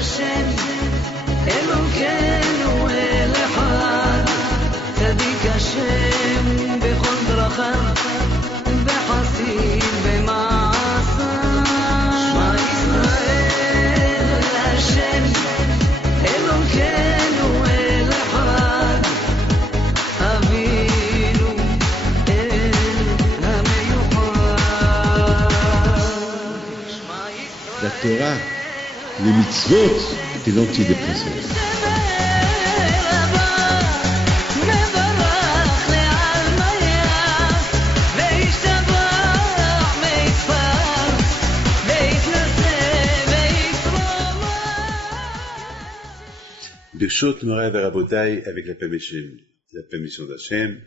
Hashem, Elokeinu el echad, Tzadik Hashem bechol drachav, Bechasid b'ma'asav. Shema Yisrael Hashem, Elokeinu el echad, Avinu el hameyuchad. Shema Yisrael. La Torah, les mitzvot, c'est l'antidépresseur. Birshot Moray Verabotai avec la permission d'Hachem.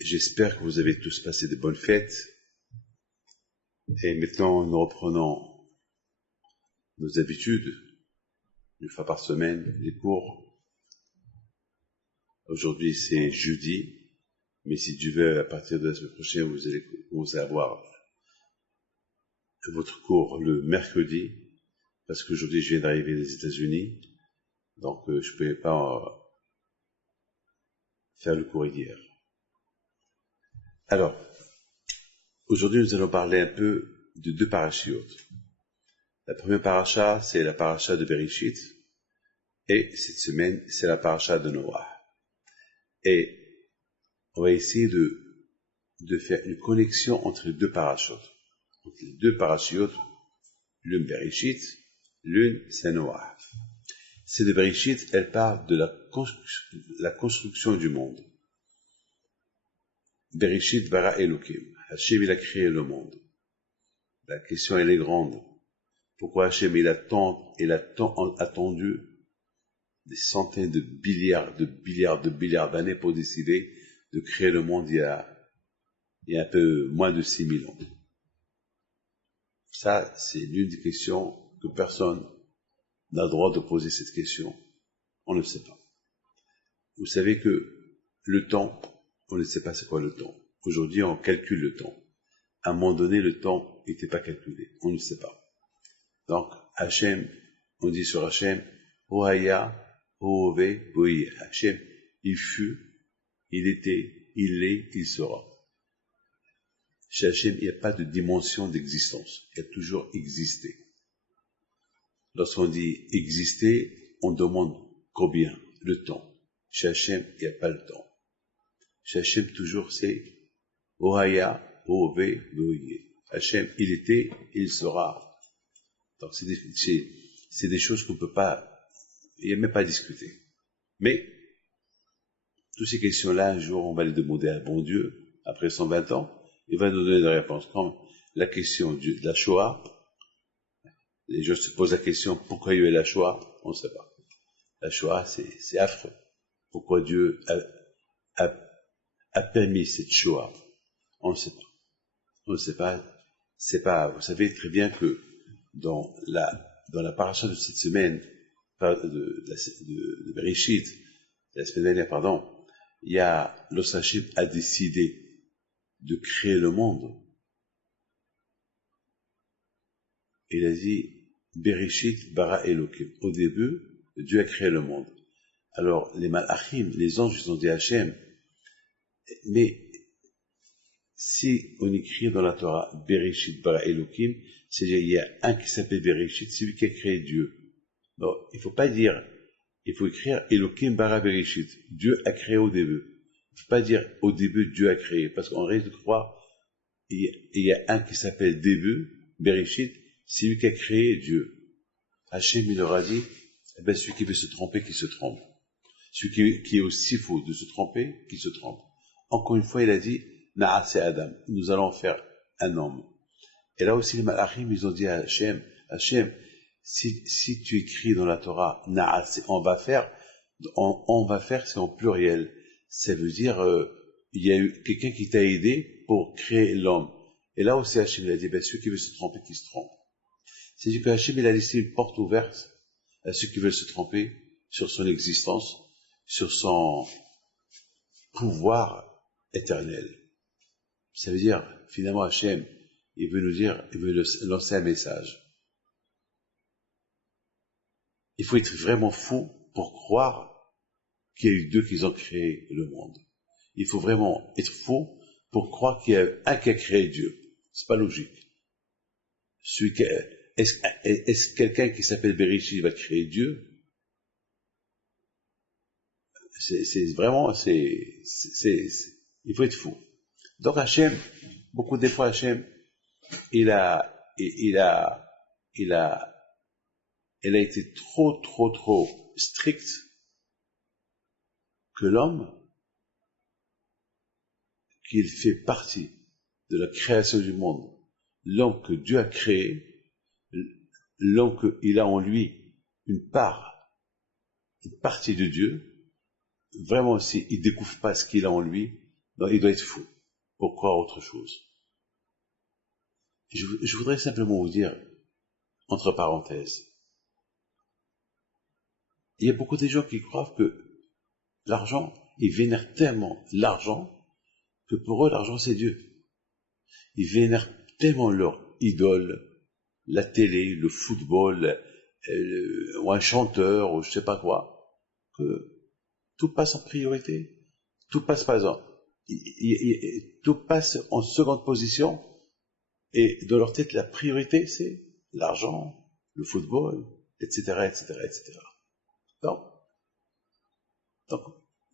J'espère que vous avez tous passé de bonnes fêtes. Et maintenant, nous reprenons nos habitudes, une fois par semaine, les cours. Aujourd'hui, c'est jeudi, mais si Dieu veut, à partir de la semaine prochaine, vous allez commencer à avoir votre cours le mercredi, parce qu'aujourd'hui, je viens d'arriver des États-Unis, donc je ne pouvais pas faire le cours hier. Alors, aujourd'hui, nous allons parler un peu de deux parachiotes. La première paracha, c'est la paracha de Bereshit, et cette semaine, c'est la paracha de Noah. Et on va essayer de faire une connexion entre les deux parachiotes. Donc, les deux parachiotes, l'une Bereshit, l'une c'est Noah. C'est de Bereshit, elle parle de la construction du monde. Bereshit bara Elokim. Hachem, il a créé le monde. La question, elle est grande. Pourquoi Hachem, il a tant attendu des centaines de milliards d'années pour décider de créer le monde il y a un peu moins de 6000 ans. Ça, c'est l'une des questions que personne n'a le droit de poser cette question. On ne sait pas. Vous savez que le temps, on ne sait pas c'est quoi le temps. Aujourd'hui, on calcule le temps. À un moment donné, le temps n'était pas calculé. On ne sait pas. Donc, Hachem, on dit sur Hachem, Ohaya, Ohove, Boï. Hachem, il fut, il était, il est, il sera. Chez Hachem, il n'y a pas de dimension d'existence. Il y a toujours existé. Lorsqu'on dit exister, on demande combien? Le temps. Chez Hachem, il n'y a pas le temps. Chez Hachem, toujours, c'est Ohaya, Ohove, Boï. Hachem, il était, il sera. Donc, c'est des choses qu'on ne peut pas, il n'y a même pas à discuter. Mais, toutes ces questions-là, un jour, on va les demander à bon Dieu, après 120 ans, il va nous donner des réponses. Comme la question de la Shoah, les gens se posent la question, pourquoi il y a eu la Shoah? On ne sait pas. La Shoah, c'est affreux. Pourquoi Dieu a permis cette Shoah? On ne sait pas. On ne sait pas. Vous savez très bien que dans la paracha de cette semaine, de Bereshit, la semaine dernière, pardon, il y a, lorsque Hachem a décidé de créer le monde, il a dit, Bereshit bara Elokim. Au début, Dieu a créé le monde. Alors, les malachim, les anges, ils ont dit à Hachem, mais si on écrit dans la Torah Bereshit bara Elokim, c'est-à-dire il y a un qui s'appelle Bereshit, c'est lui qui a créé Dieu. Non, il faut pas dire, il faut écrire Elokim bara Bereshit. Dieu a créé au début. Il faut pas dire au début Dieu a créé, parce qu'on risque de croire il y a un qui s'appelle début, Bereshit, c'est lui qui a créé Dieu. Hachem, il leur a dit, eh ben, celui qui veut se tromper, qu'il se trompe. Celui qui est aussi faux de se tromper, qu'il se trompe. Encore une fois, il a dit, Na'ase Adam, nous allons faire un homme. Et là aussi, les malachim, ils ont dit à Hachem, si tu écris dans la Torah, Na'ase, on va faire, c'est en pluriel. Ça veut dire, il y a eu quelqu'un qui t'a aidé pour créer l'homme. Et là aussi, Hachem, il a dit, ben, celui qui veut se tromper, qu'il se trompe. C'est-à-dire que Hachem, il a laissé une porte ouverte à ceux qui veulent se tromper sur son existence, sur son pouvoir éternel. Ça veut dire, finalement, Hachem, il veut lancer un message. il faut être vraiment fou pour croire qu'il y a eu deux qui ont créé le monde. Il faut vraiment être fou pour croire qu'il y a un qui a créé Dieu. C'est pas logique. Est-ce que quelqu'un qui s'appelle Bereshit va créer Dieu? Il faut être fou. Donc Hachem, beaucoup des fois Hachem, il a été trop strict que l'homme, qu'il fait partie de la création du monde, l'homme que Dieu a créé, l'homme qu'il a en lui une partie de Dieu, vraiment, s'il ne découvre pas ce qu'il a en lui, non, il doit être fou pour croire autre chose. Je voudrais simplement vous dire, entre parenthèses, il y a beaucoup de gens qui croient que l'argent, ils vénèrent tellement l'argent que pour eux, l'argent, c'est Dieu. Ils vénèrent tellement leur idole, la télé, le football, ou un chanteur, ou je sais pas quoi, que tout passe en priorité. Tout passe par exemple. Tout passe en seconde position. Et dans leur tête, la priorité, c'est l'argent, le football, etc., etc., etc. Donc,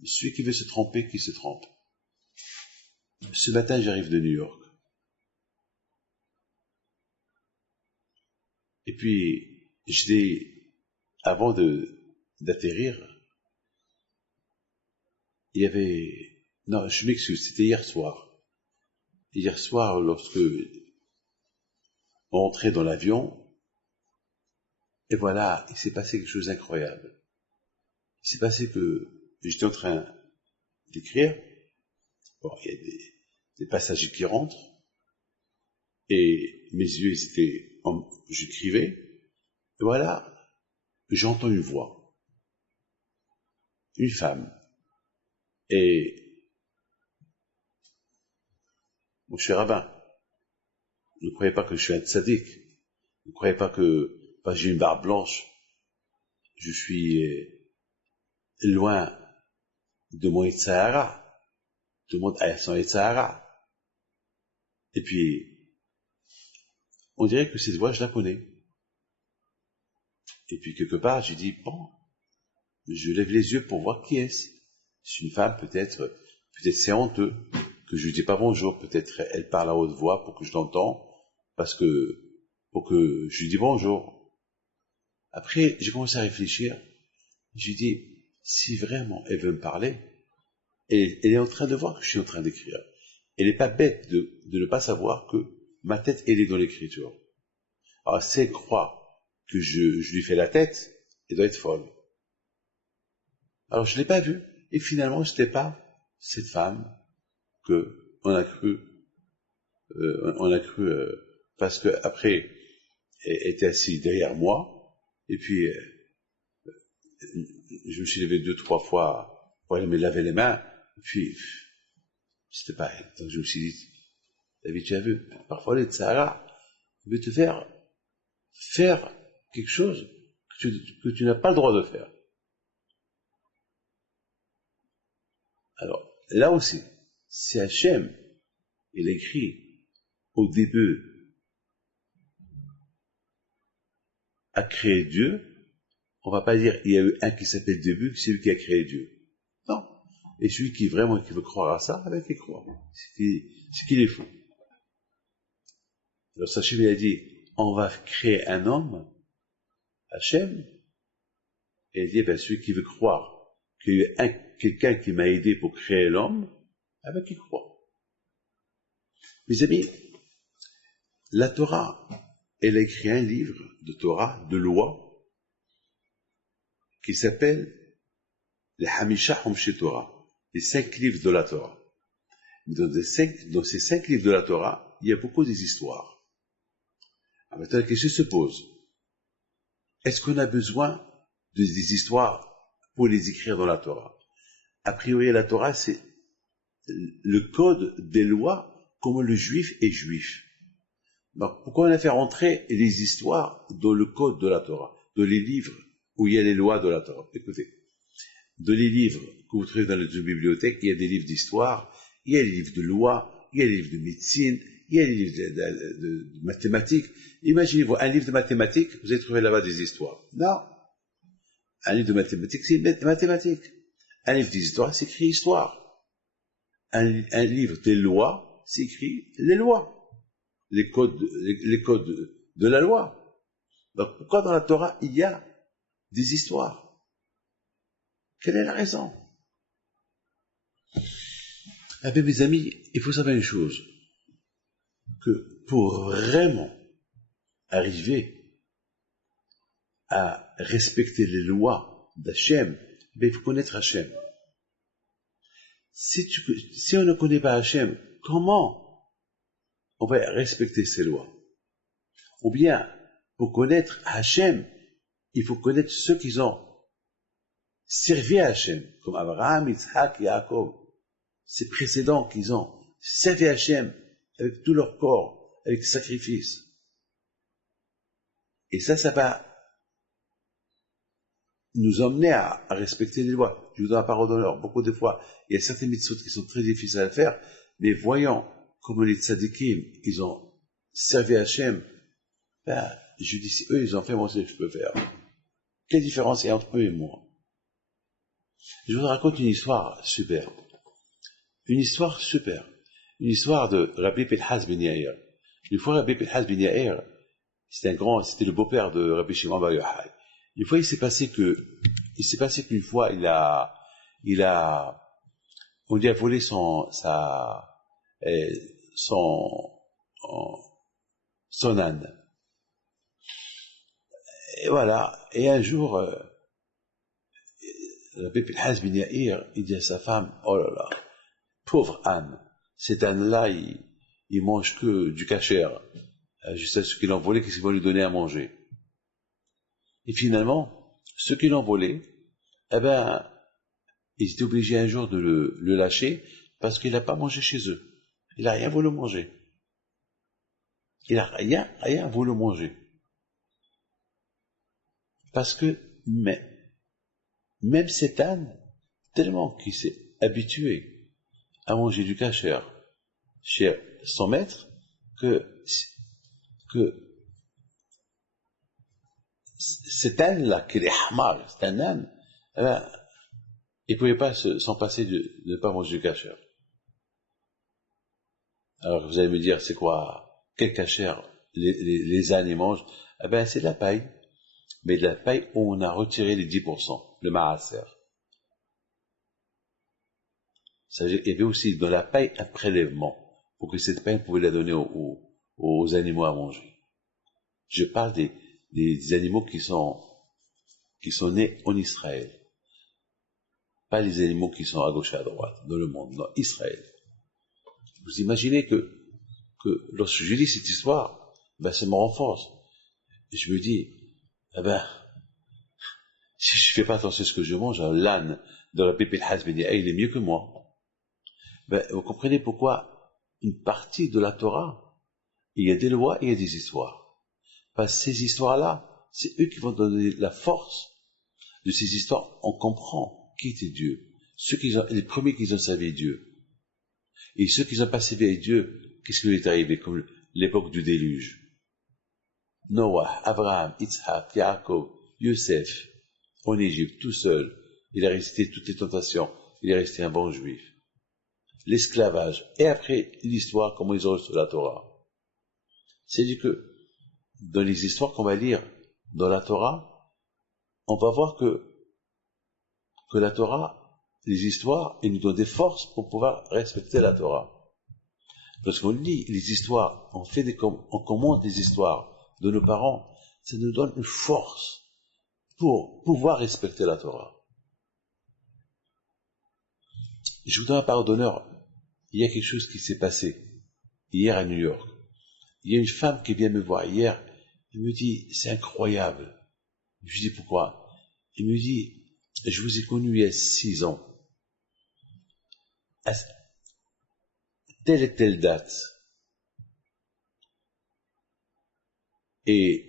celui qui veut se tromper, qui se trompe. Ce matin, j'arrive de New York. Et puis, avant d'atterrir, il y avait, non, je m'excuse, c'était hier soir. Hier soir, lorsque on entrait dans l'avion, et voilà, il s'est passé quelque chose d'incroyable. Il s'est passé que j'étais en train d'écrire. Bon, il y a des passagers qui rentrent, et mes yeux, j'écrivais, et voilà, j'entends une voix. Une femme. Et mon cher rabbin, ne croyez pas que je suis un tzaddik. Ne croyez pas que parce que j'ai une barbe blanche, je suis loin de mon Yitzhara. Tout le monde a son Yitzhara. Et puis, on dirait que cette voix, je la connais. Et puis, quelque part, j'ai dit, bon, je lève les yeux pour voir qui est-ce. C'est une femme, peut-être c'est honteux que je lui dis pas bonjour, peut-être elle parle à haute voix pour que je l'entende, pour que je lui dis bonjour. Après, j'ai commencé à réfléchir, j'ai dit, si vraiment elle veut me parler, elle est en train de voir que je suis en train d'écrire. Elle n'est pas bête de ne pas savoir que ma tête, elle est dans l'écriture. Alors, si elle croit que je lui fais la tête, elle doit être folle. Alors, je ne l'ai pas vue. Et finalement, ce n'était pas cette femme que on a cru parce que après, elle était assise derrière moi, et puis je me suis levé 2-3 fois pour aller me laver les mains, et puis c'était pas elle. Donc je me suis dit, David, tu as vu, parfois les Tzahara veut te faire quelque chose que tu n'as pas le droit de faire. Alors, là aussi, si Hachem, il écrit au début a créé Dieu, on va pas dire il y a eu un qui s'appelle début, c'est lui qui a créé Dieu. Non. Et celui qui veut croire à ça, il croit. C'est qu'il est fou. Alors Hachem, il a dit, on va créer un homme, Hachem, et il dit, celui qui veut croire qu'il y a quelqu'un qui m'a aidé pour créer l'homme, il croit. Mes amis, la Torah, elle a écrit un livre de Torah, de loi, qui s'appelle les Hamisha Homshe Torah, les 5 livres de la Torah. Dans ces 5 livres de la Torah, il y a beaucoup des histoires. Alors maintenant, la question se pose. Est-ce qu'on a besoin des histoires pour les écrire dans la Torah? A priori, la Torah, c'est le code des lois, comment le juif est juif. Donc, pourquoi on a fait rentrer les histoires dans le code de la Torah, dans les livres où il y a les lois de la Torah. Écoutez, dans les livres que vous trouvez dans les bibliothèques, il y a des livres d'histoire, il y a des livres de loi, il y a des livres de médecine, il y a des livres de mathématiques. Imaginez-vous, un livre de mathématiques, vous allez trouver là-bas des histoires. Non. Un livre de mathématiques, c'est mathématiques. Un livre d'histoire, c'est écrit histoire. Un livre des lois, c'est écrit les lois. Les codes de la loi. Donc, pourquoi dans la Torah, il y a des histoires? Quelle est la raison? Eh bien, mes amis, il faut savoir une chose, que pour vraiment arriver à respecter les lois d'Hachem, eh bien, il faut connaître Hachem. Si on ne connaît pas Hachem, comment on va respecter ses lois? Ou bien, pour connaître Hachem, il faut connaître ceux qui ont servi à Hachem, comme Abraham, Yitzhak, Yaakov, ces précédents qu'ils ont servi à Hachem avec tout leur corps, avec des sacrifices. Et ça va nous emmener à respecter les lois. Je vous donne la parole d'honneur. Beaucoup de fois, il y a certaines mitzvot qui sont très difficiles à faire, mais voyant comme les tzadikim, ils ont servi à Hachem, ben, je dis, si eux, ils ont fait, moi aussi, je peux faire. Quelle différence il y a entre eux et moi? Je vous raconte une histoire super. Une histoire super. Une histoire de Rabbi Pinhas ben Yair. Une fois, Rabbi Pinhas ben Yair, c'était le beau-père de Rabbi Shimon bar Yochai. Une fois, il s'est passé qu'une fois, on lui a volé son âne. Et voilà. Et un jour, Rabbi Pinhas ben Yair, il dit à sa femme, oh là là, pauvre âne, cet âne-là, il mange que du kasher. Juste à ceux qui l'ont volé, qu'est-ce qu'ils vont lui donner à manger? Et finalement, ceux qui l'ont volé, eh ben, ils étaient obligés un jour de le lâcher parce qu'il n'a pas mangé chez eux. Il n'a rien voulu manger. Il n'a rien voulu manger. Parce que, même cet âne, tellement qu'il s'est habitué à manger du kasher chez son maître, que cet âne-là, qui est hamar, c'est un âne, eh ben, il ne pouvait pas s'en passer de ne pas manger du kasher. Alors vous allez me dire, c'est quoi? Quel kasher les ânes ils mangent? Eh ben, c'est de la paille. Mais de la paille où on a retiré les 10%, le maaser. Il y avait aussi dans la paille un prélèvement pour que cette paille, on pouvait la donner aux animaux à manger. Je parle des animaux qui sont nés en Israël. Pas les animaux qui sont à gauche et à droite, dans le monde, non, Israël. Vous imaginez que lorsque je lis cette histoire, ben, ça me renforce. Et je me dis, eh ben, si je fais pas attention à ce que je mange, l'âne de Rabbi Pinhas ben Yair, il est mieux que moi. Ben, vous comprenez pourquoi une partie de la Torah, il y a des lois et il y a des histoires. Parce que ces histoires-là, c'est eux qui vont donner la force de ces histoires. On comprend qui était Dieu. Les premiers qui ont servi Dieu. Et ceux qui n'ont pas servi Dieu, qu'est-ce qui lui est arrivé? Comme l'époque du déluge. Noah, Abraham, Yitzhak, Yaakov, Yosef, en Égypte, tout seul. Il a résisté toutes les tentations. Il est resté un bon juif. L'esclavage. Et après, l'histoire, comment ils ont reçu la Torah. C'est-à-dire que, dans les histoires qu'on va lire dans la Torah, on va voir que la Torah, les histoires, ils nous donnent des forces pour pouvoir respecter la Torah. Lorsqu'on lit les histoires, on commente les histoires de nos parents, ça nous donne une force pour pouvoir respecter la Torah. Je vous donne un parole d'honneur. Il y a quelque chose qui s'est passé hier à New York. Il y a une femme qui vient me voir hier. Elle me dit, c'est incroyable. Je lui dis, pourquoi? Elle me dit, je vous ai connu il y a 6 ans. À telle et telle date. Et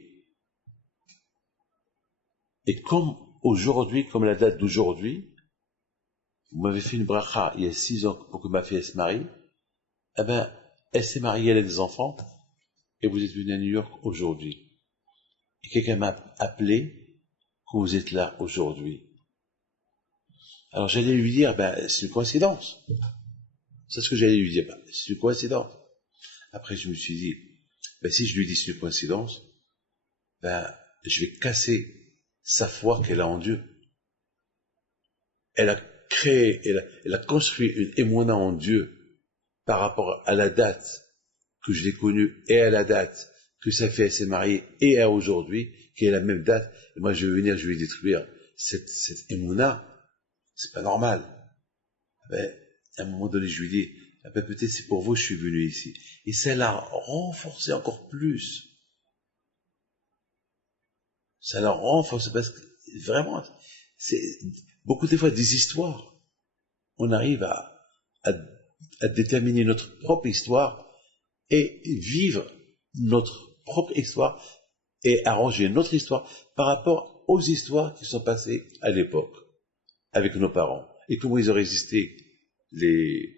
Et comme aujourd'hui, comme la date d'aujourd'hui, vous m'avez fait une bracha il y a 6 ans pour que ma fille se marie, eh ben, elle s'est mariée, elle a des enfants, et vous êtes venu à New York aujourd'hui. Et quelqu'un m'a appelé que vous êtes là aujourd'hui. Alors j'allais lui dire, ben, c'est une coïncidence. C'est ce que j'allais lui dire, ben, c'est une coïncidence. Après, je me suis dit, ben, si je lui dis c'est une coïncidence, ben, je vais casser sa foi qu'elle a en Dieu. Elle a créé, elle a construit une émouna en Dieu par rapport à la date que je l'ai connue et à la date que sa fille s'est mariée et à aujourd'hui, qui est la même date. Et moi, je vais venir, je vais détruire cette émouna. C'est pas normal. Ben, à un moment donné, je lui dis, ben, peut-être c'est pour vous que je suis venu ici. Et ça l'a renforcé encore plus. Ça l'a renforcé parce que vraiment, c'est beaucoup des fois des histoires. On arrive à déterminer notre propre histoire et vivre notre propre histoire et arranger notre histoire par rapport aux histoires qui sont passées à l'époque avec nos parents et comment ils ont résisté les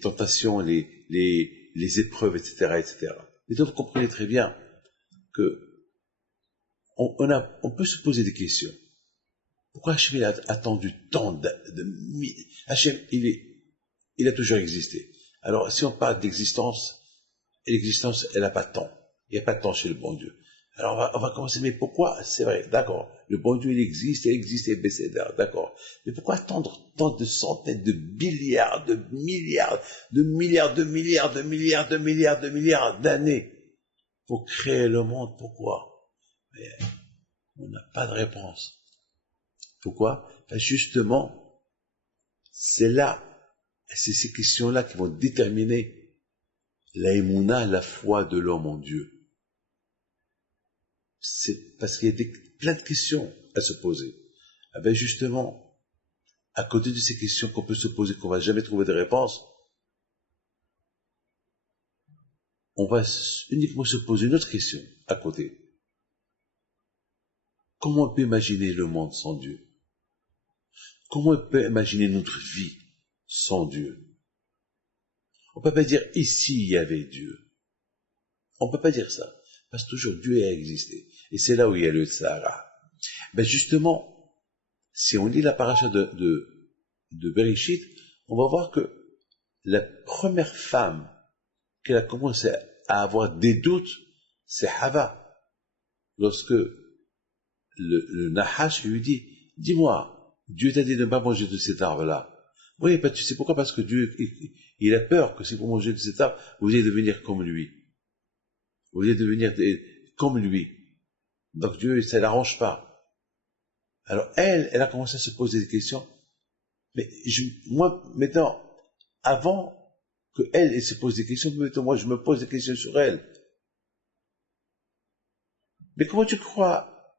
tentations, les épreuves, etc., etc. Et donc, vous comprenez très bien que on peut se poser des questions. Pourquoi Hachem a attendu tant Hachem, il a toujours existé. Alors, si on parle d'existence, l'existence, elle n'a pas de temps. Il n'y a pas de temps chez le bon Dieu. Alors, on va commencer, mais pourquoi? C'est vrai, d'accord. Le bon Dieu, il existe, et BCDR, d'accord. Mais pourquoi attendre tant de centaines de milliards, de milliards, de milliards, de milliards, de milliards, de milliards, de milliards d'années pour créer le monde? Pourquoi? Mais on n'a pas de réponse. Pourquoi? Justement, c'est ces questions-là qui vont déterminer la émouna, la foi de l'homme en Dieu. C'est parce qu'il y a plein de questions à se poser. Ah ben justement, à côté de ces questions qu'on peut se poser, qu'on va jamais trouver de réponse, on va uniquement se poser une autre question à côté. Comment on peut imaginer le monde sans Dieu? Comment on peut imaginer notre vie sans Dieu? On ne peut pas dire ici il y avait Dieu. On ne peut pas dire ça. Parce que toujours Dieu a existé. Et c'est là où il y a le Sahara. Ben justement, si on lit la paracha de Bereshit, on va voir que la première femme qu'elle a commencé à avoir des doutes, c'est Hava. Lorsque le Nahash lui dit, dis-moi, Dieu t'a dit de ne pas manger de cet arbre-là. Oui, tu sais pourquoi? Parce que Dieu, il a peur que si vous mangez de cet arbre, vous allez devenir comme lui. Vous allez devenir comme lui. Donc Dieu, ça ne l'arrange pas. Alors elle a commencé à se poser des questions. Mais moi, maintenant, avant qu'elle se pose des questions, moi je me pose des questions sur elle. Mais comment tu crois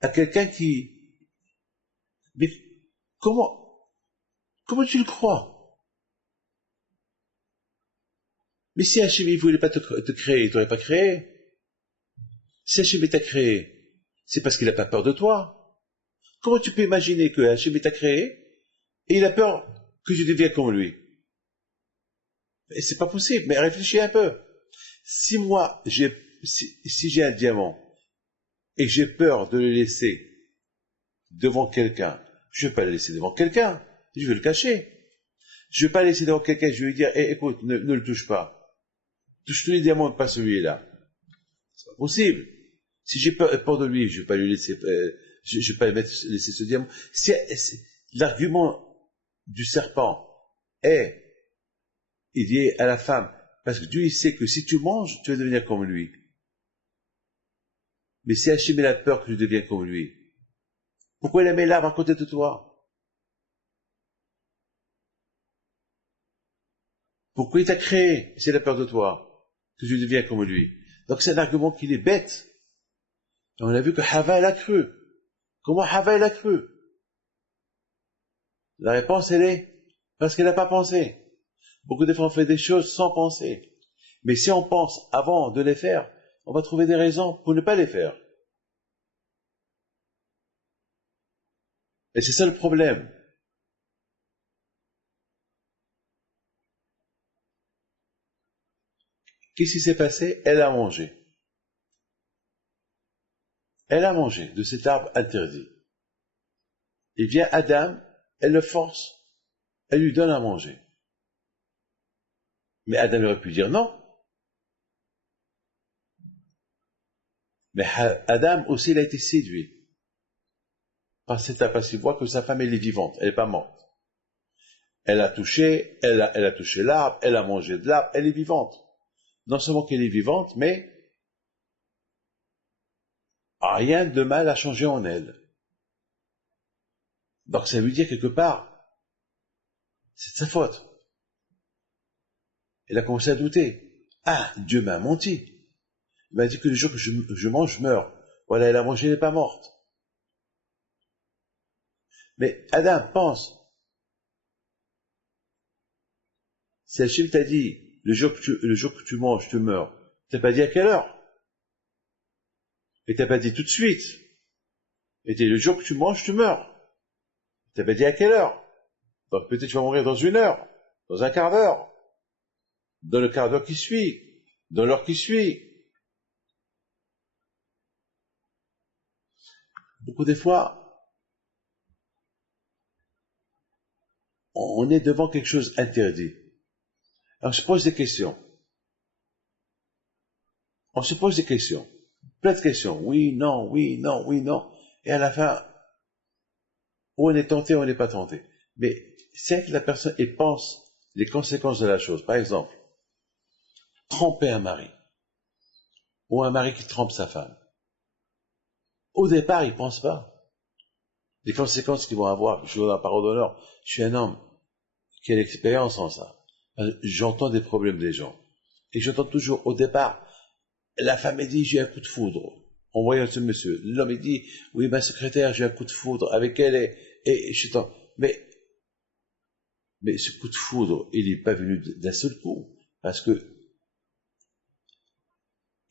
à quelqu'un qui... Mais comment tu le crois? Mais si Hachem ne voulait pas te créer, il ne t'aurait pas créé. Si Hachem t'a créé, c'est parce qu'il n'a pas peur de toi. Comment tu peux imaginer que Hachem t'a créé et il a peur que tu deviennes comme lui? Mais c'est pas possible, mais réfléchis un peu. Si moi, si j'ai un diamant et j'ai peur de le laisser devant quelqu'un, je ne vais pas le laisser devant quelqu'un, je vais le cacher. Je ne vais pas le laisser devant quelqu'un, je vais lui dire, écoute, ne le touche pas. Touche tous les diamants, pas celui-là. C'est pas possible. Si j'ai peur de lui, je ne vais pas lui laisser, je vais pas laisser ce diamant. L'argument du serpent est lié à la femme, parce que Dieu il sait que si tu manges, tu vas devenir comme lui. Mais si Hachem a peur que tu deviennes comme lui, pourquoi il a mis l'arbre à côté de toi? Pourquoi il t'a créé? C'est la peur de toi que tu deviens comme lui. Donc c'est un argument qui est bête. Et on a vu que Hava elle a cru. Comment Hava elle a cru? La réponse elle est parce qu'elle n'a pas pensé. Beaucoup de fois on fait des choses sans penser. Mais si on pense avant de les faire, on va trouver des raisons pour ne pas les faire. Et c'est ça le problème. Qu'est-ce qui s'est passé? Elle a mangé. Elle a mangé de cet arbre interdit. Il vient Adam, elle le force, elle lui donne à manger. Mais Adam aurait pu dire non. Mais Adam aussi, il a été séduit par cette étape, parce qu'il voit que sa femme, elle est vivante, elle n'est pas morte. Elle a touché l'arbre, elle a mangé de l'arbre, elle est vivante. Non seulement qu'elle est vivante, mais rien de mal a changé en elle. Donc ça veut dire quelque part, c'est de sa faute. Elle a commencé à douter. Ah, Dieu m'a menti. Il m'a dit que le jour que je mange, je meurs. Voilà, elle a mangé, elle n'est pas morte. Mais Adam, pense. Si Hachim t'a dit, le jour que tu manges, tu meurs, t'as pas dit à quelle heure? Et t'as pas dit tout de suite. Et t'as dit, le jour que tu manges, tu meurs. T'as pas dit à quelle heure? Donc peut-être tu vas mourir dans 1 heure, dans un quart d'heure, dans le quart d'heure qui suit, dans l'heure qui suit. Beaucoup des fois, on est devant quelque chose interdit. Alors, on se pose des questions. On se pose des questions. Plein de questions. Oui, non, oui, non, oui, non. Et à la fin, ou on est tenté ou on n'est pas tenté. Mais c'est que la personne elle pense les conséquences de la chose. Par exemple, tromper un mari. Ou un mari qui trompe sa femme. Au départ, il ne pense pas. Les conséquences qu'ils vont avoir. Je vous donne la parole d'honneur. Je suis un homme qui a l'expérience en ça. J'entends des problèmes des gens. Et j'entends toujours, au départ, la femme dit, j'ai un coup de foudre. En voyant ce monsieur. L'homme, il dit, oui, ma secrétaire, j'ai un coup de foudre avec elle et je suis en... Mais ce coup de foudre, il n'est pas venu d'un seul coup. Parce que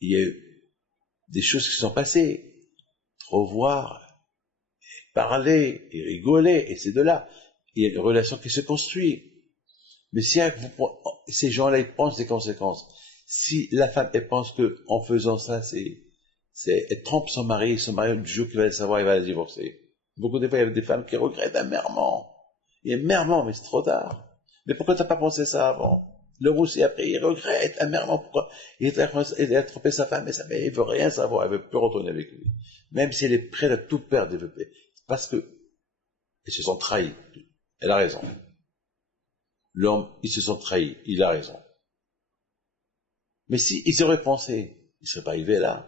il y a eu des choses qui sont passées. Revoir, parler et rigoler, et c'est de là. Il y a une relation qui se construit. Mais si ces gens-là, ils pensent des conséquences. Si la femme, elle pense que en faisant ça, elle trompe son mari du jour qu'il va le savoir, il va la divorcer. Beaucoup de fois, il y a des femmes qui regrettent amèrement. Et amèrement, mais c'est trop tard. Mais pourquoi t'as pas pensé ça avant? L'homme aussi, après, il regrette amèrement. Pourquoi? Il a trompé sa femme, mais il veut rien savoir, elle veut plus retourner avec lui. Même si elle est prête à tout perdre, parce que, ils se sont trahis. Elle a raison. L'homme, ils se sont trahis, il a raison. Mais si ils auraient pensé, ils ne seraient pas arrivés là.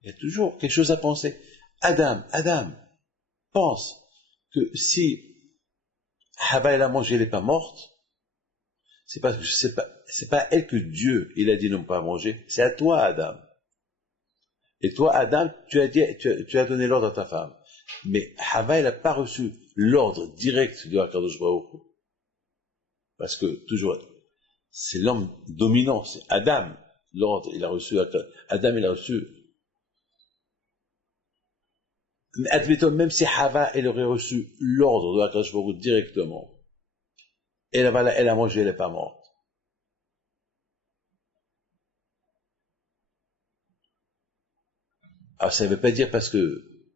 Il y a toujours quelque chose à penser. Adam, pense que si Hava elle a mangé, elle n'est pas morte, c'est parce que c'est pas elle que Dieu, il a dit non pas manger, c'est à toi, Adam. Et toi, Adam, tu as donné l'ordre à ta femme. Mais Hava, elle n'a pas reçu l'ordre direct de Akadosh Baruch Hu. Parce que, toujours, c'est l'homme dominant, c'est Adam. L'ordre, il a reçu, Adam, il a reçu. Mais admettons, même si Hava, elle aurait reçu l'ordre de Akadosh Baruch Hu directement, elle a mangé, elle n'est pas morte. Alors, ça ne veut pas dire parce que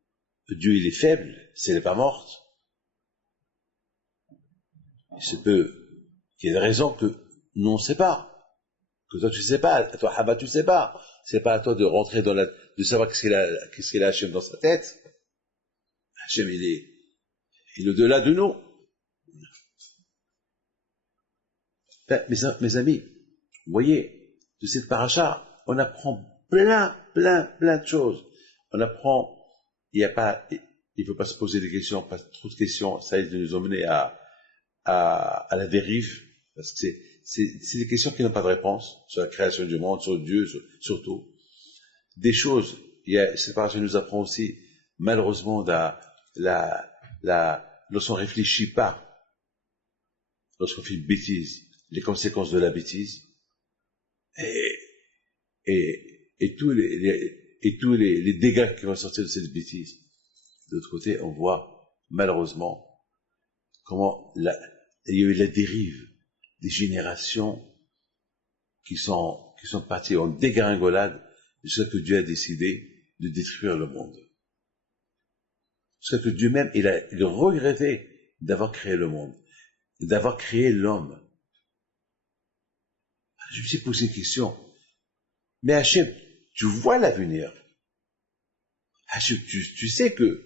Dieu, il est faible, si elle n'est pas morte. Il se peut qu'il y ait des raisons que nous, on ne sait pas. Que toi, tu ne sais pas. Toi, Hava, tu ne sais pas. C'est pas à toi de rentrer de savoir qu'est-ce qu'il a Hachem dans sa tête. Hachem, il est au-delà de nous. Ben, mes amis, vous voyez, de cette paracha, on apprend plein de choses. On apprend, il ne faut pas se poser des questions, pas trop de questions, ça risque de nous emmener à la dérive, parce que c'est des questions qui n'ont pas de réponse, sur la création du monde, sur Dieu, surtout. Des choses, cette paracha nous apprend aussi, malheureusement, lorsqu'on ne réfléchit pas, lorsqu'on fait une bêtise, les conséquences de la bêtise, Et, et tous les dégâts qui vont sortir de cette bêtise. De l'autre côté, on voit, malheureusement, comment il y a eu la dérive des générations qui sont parties en dégringolade jusqu'à que Dieu a décidé de détruire le monde. Jusqu'à que Dieu même, il regrettait d'avoir créé le monde, d'avoir créé l'homme. Je me suis posé une question. Mais Hachem, tu vois l'avenir. Hachem, tu sais que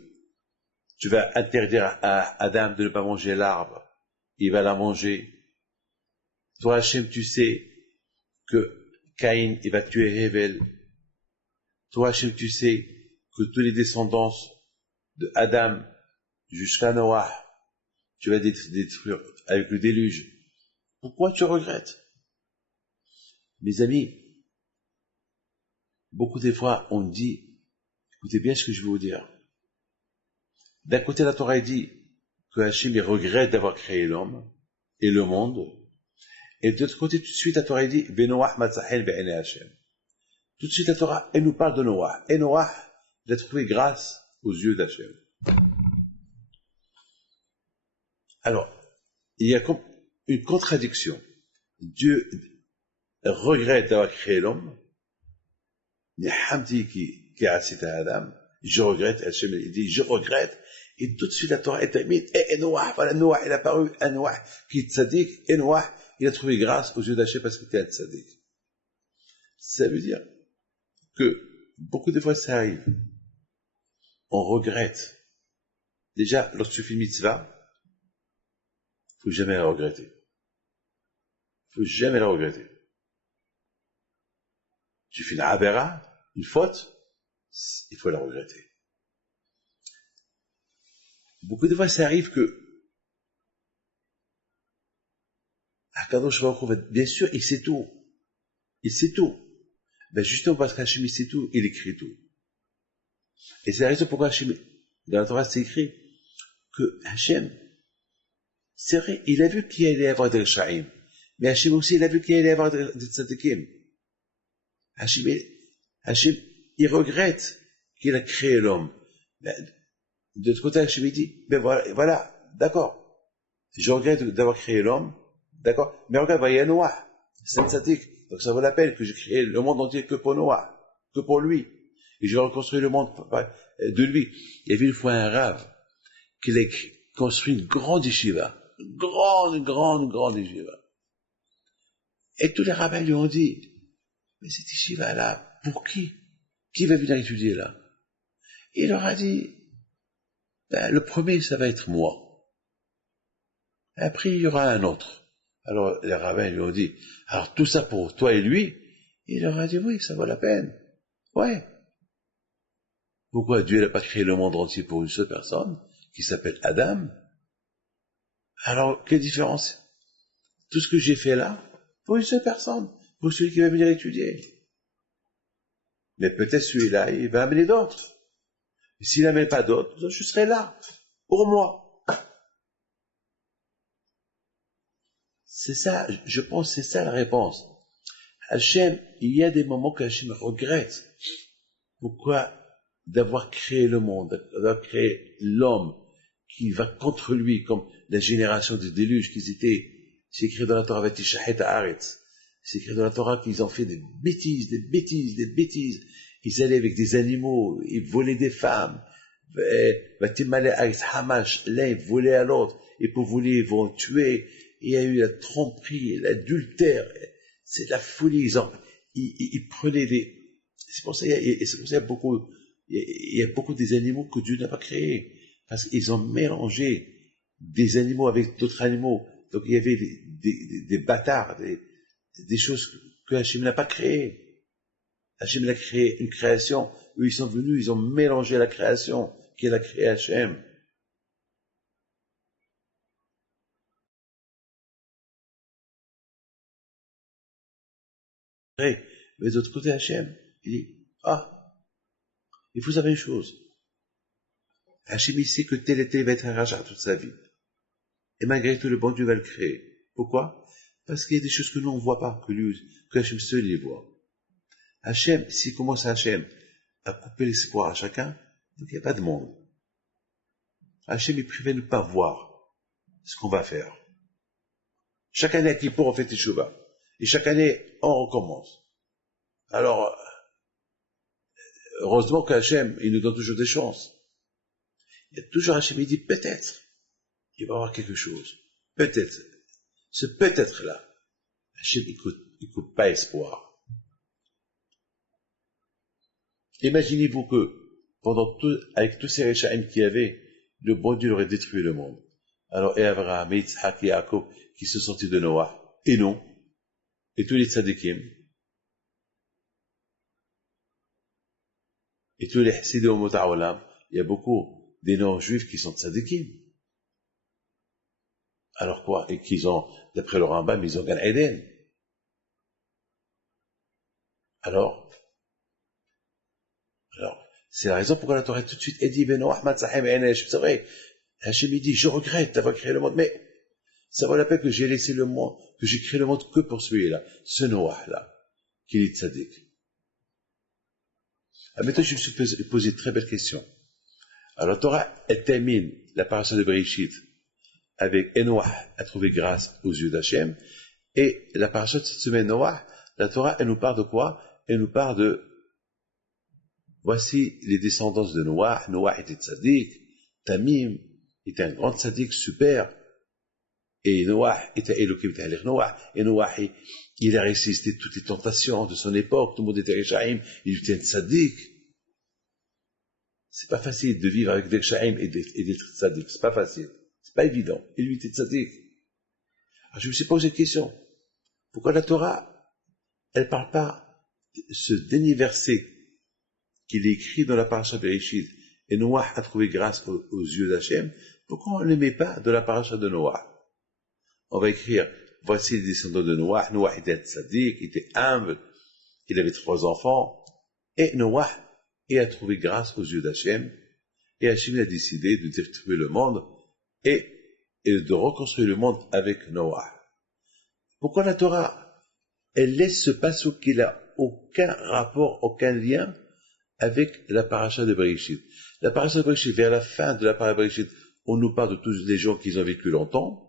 tu vas interdire à Adam de ne pas manger l'arbre. Il va la manger. Toi, Hachem, tu sais que Caïn, il va tuer Hével. Toi, Hachem, tu sais que tous les descendants de Adam jusqu'à Noah, tu vas détruire avec le déluge. Pourquoi tu regrettes? Mes amis, beaucoup des fois, on dit, écoutez bien ce que je vais vous dire. D'un côté, la Torah dit que Hachem, il regrette d'avoir créé l'homme et le monde. Et de l'autre côté, tout de suite, la Torah dit, Benoah matzahel be'ene Hachem. Tout de suite, la Torah, elle nous parle de Noah. Et Noah, il a trouvé grâce aux yeux d'Hachem. Alors, il y a comme une contradiction. Dieu regrette d'avoir créé l'homme. Qui a cité Adam, je regrette, Hachem, il dit, je regrette. Et tout de suite, la Torah est terminée. Et Noah, voilà, Noah, il a apparu, un Noah qui est tzaddik. Et Noah, il a trouvé grâce aux yeux d'Hachem parce qu'il était un tzaddik. Ça veut dire que beaucoup de fois ça arrive. On regrette. Déjà, lorsque tu fais une mitzvah, il faut jamais la regretter. Il faut jamais la regretter. Tu fais une avera, une faute, il faut la regretter. Beaucoup de fois, ça arrive que Akadosh Baruch Hu, bien sûr, il sait tout. Il sait tout. Ben justement parce qu'Hachem, il sait tout, il écrit tout. Et c'est la raison pourquoi Hachem, dans la Torah, c'est écrit que Hachem, c'est vrai, il a vu qu'il allait y avoir des Risha'im. Mais Hachem aussi, il a vu qu'il allait y avoir des Tzadikim. Hachem, il regrette qu'il a créé l'homme. Ben, de l'autre côté, Hachem, il dit, ben voilà, d'accord. Je regrette d'avoir créé l'homme, d'accord. Mais regarde, il y a Noah, c'est un tzaddik. Donc ça vaut la peine que j'ai créé le monde entier que pour Noah, que pour lui. Et je vais reconstruire le monde de lui. Il y avait une fois un rave qui a construit une grande yeshiva. Grande yeshiva. Et tous les rabbins lui ont dit, mais cette yeshiva-là, pour qui? Qui va venir étudier là? Et il leur a dit, ben, le premier, ça va être moi. Après, il y aura un autre. Alors, les rabbins lui ont dit, alors tout ça pour toi et lui? Il leur a dit, oui, ça vaut la peine. Ouais. Pourquoi Dieu n'a pas créé le monde entier pour une seule personne, qui s'appelle Adam? Alors, quelle différence? Tout ce que j'ai fait là, pour une seule personne, pour celui qui va venir étudier. Mais peut-être celui-là, il va amener d'autres. Et s'il n'amène pas d'autres, je serai là, pour moi. C'est ça, je pense, c'est ça la réponse. Hachem, il y a des moments que Hachem regrette. Pourquoi? D'avoir créé le monde, d'avoir créé l'homme qui va contre lui, comme la génération des déluges qu'ils étaient. C'est écrit dans la Torah, c'est écrit dans la Torah qu'ils ont fait des bêtises. Ils allaient avec des animaux, ils volaient des femmes. L'un il volait à l'autre, et pour voler, ils vont tuer. Il y a eu la tromperie, l'adultère. C'est de la folie. Ils prenaient des... C'est pour ça qu'il y a beaucoup des animaux que Dieu n'a pas créés. Parce qu'ils ont mélangé des animaux avec d'autres animaux. Donc il y avait des bâtards, des choses que Hachem n'a pas créées. Hachem a créé une création. Eux, ils sont venus, ils ont mélangé la création qu'il a créée Hachem. Mais de l'autre côté, Hachem, il dit, il faut savoir une chose. Hachem, il sait que tel va être un rachat toute sa vie. Et malgré tout, le bon Dieu va le créer. Pourquoi? Parce qu'il y a des choses que nous on ne voit pas, que Hachem seul les voit. Hachem, s'il commence Hachem à couper l'espoir à chacun, donc il n'y a pas de monde. Hachem, il préfère ne pas voir ce qu'on va faire. Chaque année à Kippour, on fait Teshuvah. Et chaque année, on recommence. Alors, heureusement qu'Hachem, il nous donne toujours des chances. Il y a toujours Hachem, il dit peut-être, il va y avoir quelque chose. Peut-être. Ce peut-être-là, Hachem, il coupe pas espoir. Imaginez-vous que, avec tous ces Réchaïm qu'il y avait, le bon Dieu aurait détruit le monde. Alors, et Abraham, et Yitzhak, et Yaakov, qui se sortaient de Noah. Et non. Et tous les tzadikim. Et tous les Hassidés au Mota'olam. Il y a beaucoup des non-juifs qui sont tzadikim. Alors quoi? Et qu'ils ont, d'après le Rambam, ils ont Gan Eden. Alors, c'est la raison pourquoi la Torah tout de suite dit, ben non, Ahmad Sahem Enesh. C'est vrai. Hachem dit, je regrette d'avoir créé le monde, mais ça vaut la peine que j'ai laissé le monde, que j'ai créé le monde que pour celui-là, ce Noah-là, qui est tzaddik. Ah, maintenant, je me suis posé une très belle question. Alors, la Torah, elle termine la parasha de Bereshit avec Noah a trouvé grâce aux yeux d'Hachem, et la parasha de cette semaine, Noah, la Torah, elle nous parle de quoi? Elle nous parle de voici les descendants de Noah. Noah était tzaddik, Tamim était un grand tzaddik super, et Noah était Elohim Ta'alir Noah, et Noah, il a résisté toutes les tentations de son époque, tout le monde était Réchaïm, il était un tzaddik. C'est pas facile de vivre avec des Réchaïm et d'être tzaddik, c'est pas facile, c'est pas évident, et lui était tzaddik. Alors je me suis posé une question, pourquoi la Torah, elle parle pas de ce dernier verset qu'il est écrit dans la parasha de Bereshit, et Noah a trouvé grâce aux yeux d'Hachem, pourquoi on ne le met pas de la parasha de Noah? On va écrire, voici les descendants de Noah. Noah était tzaddik, il était humble, il avait 3 enfants, et Noah a trouvé grâce aux yeux d'Hachem, et Hachem a décidé de détruire le monde, et de reconstruire le monde avec Noah. Pourquoi la Torah, elle laisse ce passage qui n'a aucun rapport, aucun lien avec la paracha de Bereshit? La paracha de Bereshit, vers la fin de la paracha de Bereshit, on nous parle de tous les gens qui ont vécu longtemps,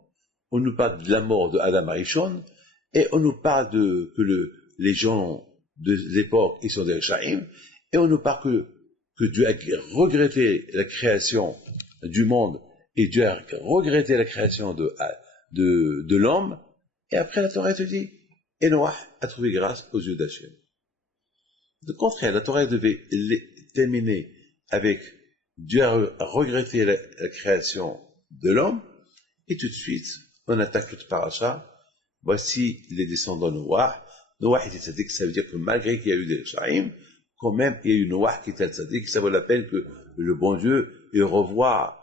on nous parle de la mort de Adam Arishon, et on nous parle que les gens de l'époque, ils sont des Réchaïm, et on nous parle que Dieu a regretté la création du monde, et Dieu a regretté la création de l'homme, et après la Torah te dit, et Noah a trouvé grâce aux yeux d'Hachem. De contraire, la Torah devait terminer avec Dieu a regretté la création de l'homme, et tout de suite, on attaque l'autre paracha. Voici les descendants de Noah. Noah était tzaddik, ça veut dire que malgré qu'il y a eu des Réchaïm, quand même, il y a eu Noah qui était tzaddik, ça vaut la peine que le bon Dieu, il revoie,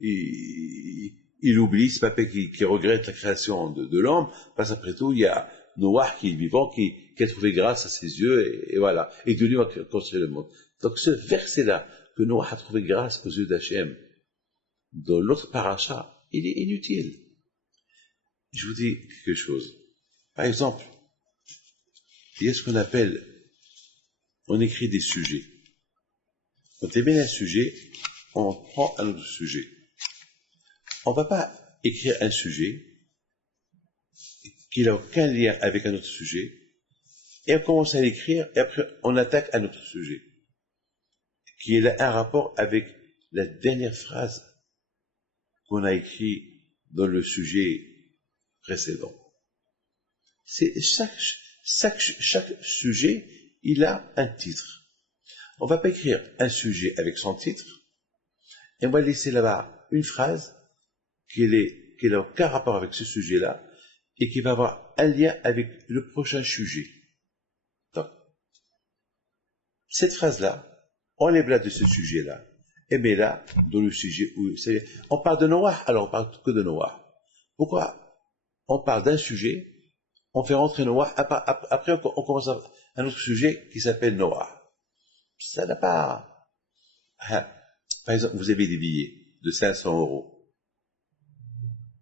il oublie, c'est pas pas qu'il regrette la création de l'homme, parce qu'après tout, il y a Noah qui est vivant, qui a trouvé grâce à ses yeux, et voilà. Et de lui, on va construire le monde. Donc ce verset-là, que Noah a trouvé grâce aux yeux d'Hachem, dans l'autre paracha, il est inutile. Je vous dis quelque chose. Par exemple, il y a ce qu'on appelle, on écrit des sujets. On termine un sujet, on prend un autre sujet. On ne va pas écrire un sujet qui n'a aucun lien avec un autre sujet, et on commence à l'écrire, et après on attaque un autre sujet, qui a un rapport avec la dernière phrase qu'on a écrite dans le sujet précédent. C'est chaque sujet, il a un titre. On ne va pas écrire un sujet avec son titre, et on va laisser là-bas une phrase qui n'a aucun rapport avec ce sujet-là, et qui va avoir un lien avec le prochain sujet. Donc, cette phrase-là, enlève-la de ce sujet-là, et mets-la dans le sujet où on parle de Noah, alors on parle que de Noah. Pourquoi on parle d'un sujet, on fait rentrer Noah, après on commence à un autre sujet qui s'appelle Noah. Ça n'a pas... Par exemple, vous avez des billets de 500 €.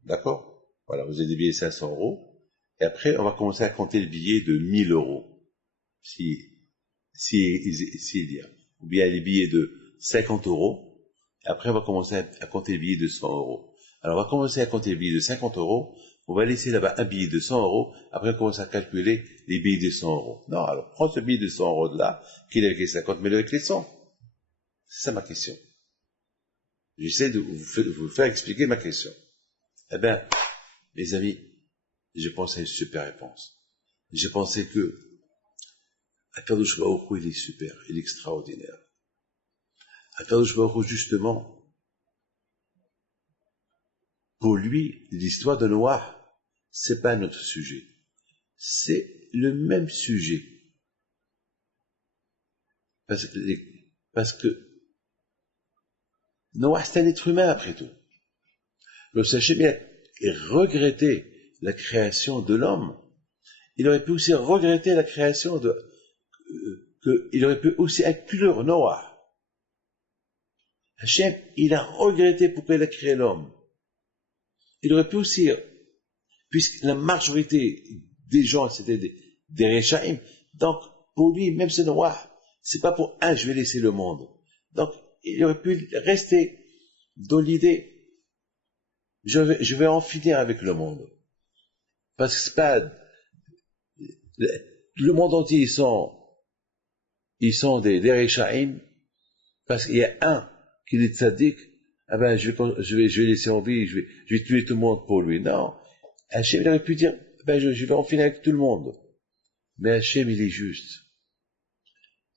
D'accord? Voilà, vous avez des billets de 500 euros. Et après, on va commencer à compter le billet de 1000 euros. S'il y a. Ou bien les billets de 50 euros. Et après, on va commencer à compter les billets de 100 euros. Alors, on va commencer à compter les billets de 50 euros. On va laisser là-bas un billet de 100 euros. Après, on commence à calculer les billets de 100 euros. Non, alors, prends ce billet de 100 euros de là, qu'il est avec les 50, mets-le avec les 100. C'est ça ma question. J'essaie de vous faire expliquer ma question. Eh bien, mes amis, j'ai pensé à une super réponse. J'ai pensé que Akadosh Baruch Hu, il est super, il est extraordinaire. Akadosh Baruch Hu, justement, pour lui, l'histoire de Noah, c'est pas notre sujet. C'est le même sujet. Parce que Noah, c'est un être humain, après tout. Le sachez bien, et regretter la création de l'homme, il aurait pu aussi regretter la création il aurait pu aussi inclure Noah. Hachem, il a regretté pourquoi il a créé l'homme. Il aurait pu aussi, puisque la majorité des gens, c'était des Rechaim, donc, pour lui, même ce Noah, c'est pas pour je vais laisser le monde. Donc, il aurait pu rester dans l'idée, je vais en finir avec le monde. Parce que c'est pas, le monde entier, ils sont des Rechaim, parce qu'il y a un qui est tzaddik, ah ben, je vais laisser en vie, je vais tuer tout le monde pour lui. Non. Hachem, il aurait pu dire, ben, je vais en finir avec tout le monde. Mais Hachem, il est juste.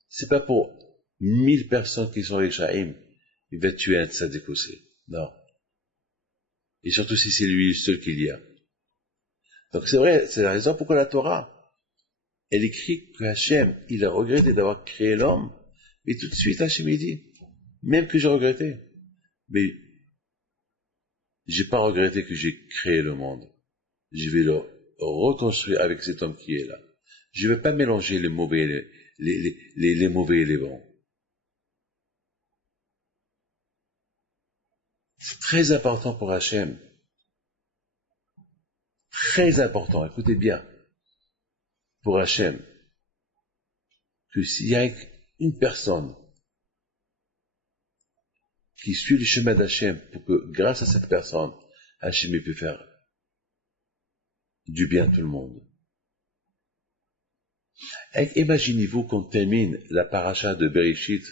C'est pas pour 1000 personnes qui sont Rechaim, il va tuer un tzaddik aussi. Non. Et surtout si c'est lui le seul qu'il y a. Donc c'est vrai, c'est la raison pourquoi la Torah, elle écrit que Hachem, il a regretté d'avoir créé l'homme, mais tout de suite Hachem il dit, même que j'ai regretté, mais j'ai pas regretté que j'ai créé le monde. Je vais le reconstruire avec cet homme qui est là. Je vais pas mélanger les mauvais, les mauvais et les bons. C'est très important pour Hachem. Très important, écoutez bien. Pour Hachem, que s'il y a une personne qui suit le chemin d'Hachem pour que, grâce à cette personne, Hachem peut faire du bien à tout le monde. Et imaginez-vous qu'on termine la paracha de Bereshit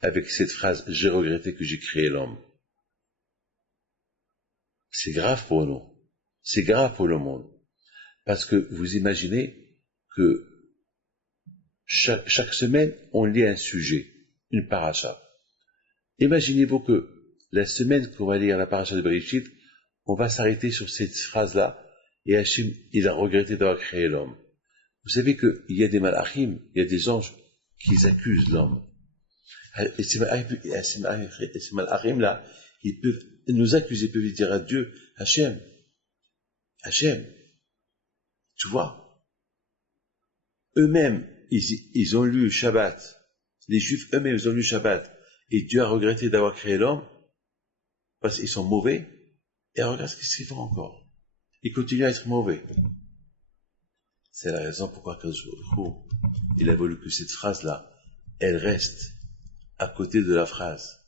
avec cette phrase « J'ai regretté que j'ai créé l'homme ». C'est grave pour nous. C'est grave pour le monde. Parce que vous imaginez que chaque semaine, on lit un sujet, une paracha. Imaginez-vous que la semaine qu'on va lire la paracha de Bereshit, on va s'arrêter sur cette phrase-là, et Hachem, il a regretté d'avoir créé l'homme. Vous savez qu'il y a des malachim, il y a des anges qui accusent l'homme. Et ces malachim-là, ils peuvent nous accuser, ils peuvent dire à Dieu, Hachem, tu vois, eux-mêmes, ils ont lu Shabbat, les Juifs eux-mêmes, ils ont lu Shabbat, et Dieu a regretté d'avoir créé l'homme, parce qu'ils sont mauvais, et regarde ce qu'ils font encore. Ils continuent à être mauvais. C'est la raison pourquoi il a voulu que cette phrase-là, elle reste à côté de la phrase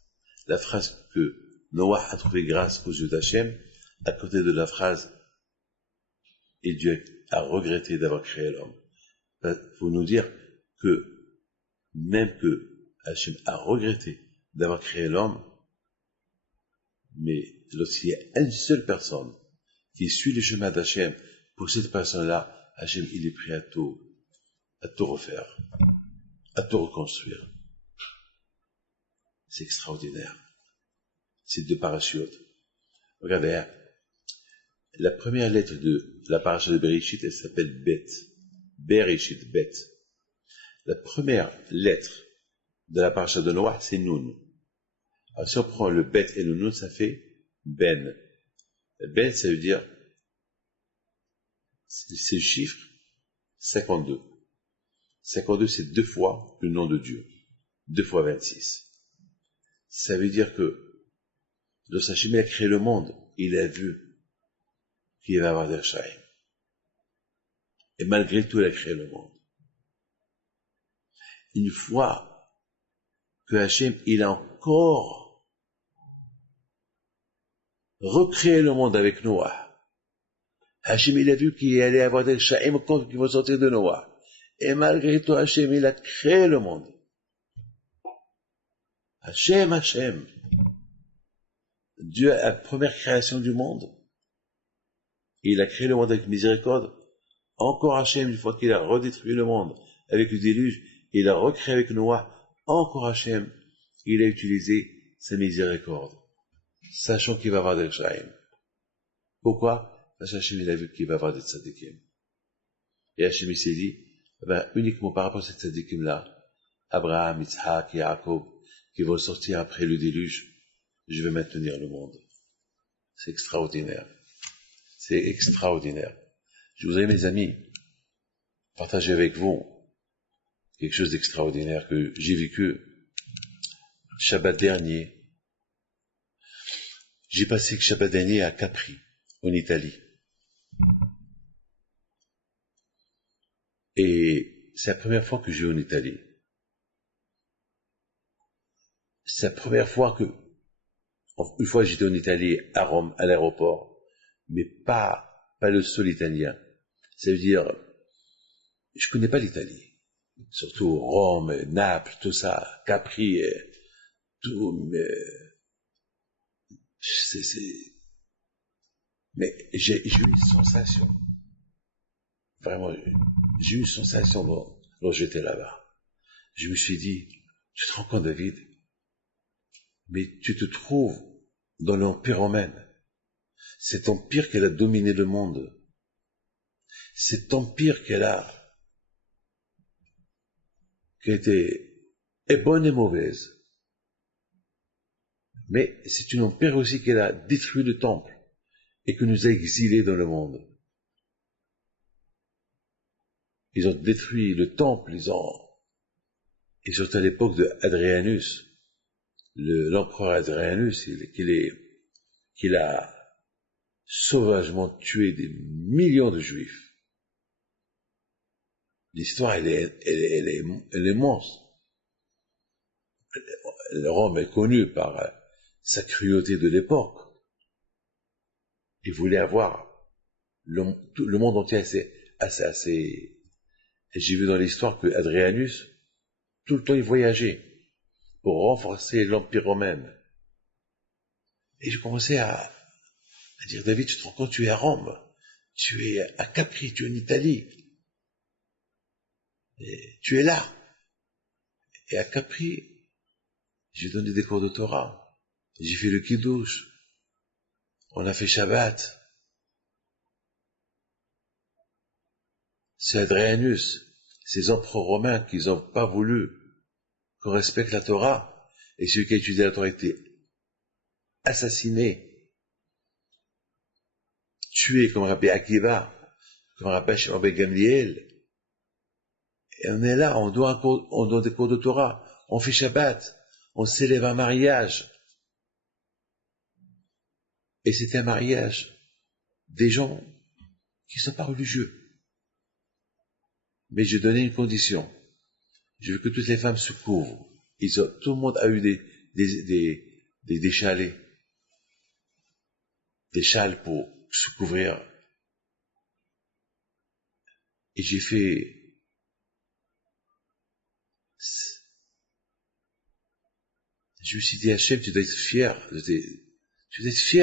que Noah a trouvé grâce aux yeux d'Hachem, à côté de la phrase et Dieu a regretté d'avoir créé l'homme. Pour nous dire que même que Hachem a regretté d'avoir créé l'homme, mais lorsqu'il y a une seule personne qui suit le chemin d'Hachem, pour cette personne-là, Hachem, il est prêt à tout refaire, à tout reconstruire. C'est extraordinaire. C'est deux parachutes. Regardez, hein, la première lettre de la paracha de Bereshit, elle s'appelle Bet. Bereshit, Bet. La première lettre de la paracha de Noah, c'est Nun. Alors si on prend le Bet et le Nun, ça fait Ben. Ben, ça veut dire, c'est le chiffre 52. 52, c'est 2 fois le nom de Dieu. 2 fois 26. Ça veut dire que lorsqu'Hachem a créé le monde, il a vu qui va avoir des Rechaim. Et malgré tout, il a créé le monde. Une fois que Hachem, il a encore recréé le monde avec Noah. Hachem, il a vu qu'il allait avoir des Rechaim qui vont sortir de Noah. Et malgré tout, Hachem, il a créé le monde. Hachem. Dieu, à la première création du monde, il a créé le monde avec miséricorde. Encore Hachem, une fois qu'il a redétruit le monde avec le déluge, il a recréé avec Noah. Encore Hachem, il a utilisé sa miséricorde, sachant qu'il va avoir des Rechaim. Pourquoi? Parce qu'Hachem, il a vu qu'il va avoir des tzadikim. Et Hachem, il s'est dit, uniquement par rapport à ces tzadikim-là, Abraham, Yitzhak, Yaakov, qui vont sortir après le déluge, je vais maintenir le monde. C'est extraordinaire. C'est extraordinaire. Je voudrais, mes amis, partager avec vous quelque chose d'extraordinaire que j'ai vécu Shabbat dernier. J'ai passé le Shabbat dernier à Capri, en Italie. Et c'est la première fois que je vais en Italie. C'est la première fois que, une fois j'étais en Italie, à Rome, à l'aéroport, mais pas le sol italien. Ça veut dire, je connais pas l'Italie. Surtout Rome, Naples, tout ça, Capri, tout, mais j'ai eu une sensation. Vraiment, j'ai eu une sensation lorsque j'étais là-bas. Je me suis dit, tu te rends compte, David, mais tu te trouves dans l'Empire romain. Cet empire qu'elle a dominé le monde. Cet empire qu'elle a été est bonne et mauvaise. Mais c'est un empire aussi qu'elle a détruit le temple et que nous a exilés dans le monde. Ils ont détruit le temple, et surtout à l'époque de Adrianus, l'empereur Adrianus, qu'il a sauvagement tué des millions de juifs. L'histoire, elle est monstre. Rome est connue par sa cruauté de l'époque. Il voulait avoir le monde entier assez. Et j'ai vu dans l'histoire que Adrianus, tout le temps, il voyageait pour renforcer l'Empire romain. Et j'ai commencé à dire, David, tu te rends compte, tu es à Rome, tu es à Capri, tu es en Italie. Et tu es là. Et à Capri, j'ai donné des cours de Torah. J'ai fait le Kiddush. On a fait Shabbat. C'est Adrianus, ces empereurs romains qui n'ont pas voulu qu'on respecte la Torah. Et celui qui a étudié la Torah a été assassiné, tué comme Rabbi Akiva, comme Rabbi Shimon ben Gamliel. Et on est là, on donne des cours de Torah, on fait Shabbat, on s'élève un mariage. Et c'était un mariage des gens qui ne sont pas religieux. Mais j'ai donné une condition. Je veux que toutes les femmes se couvrent. Tout le monde a eu des chalets, des châles pour se couvrir. Et j'ai fait. Je me suis dit, Hachem, tu dois être fier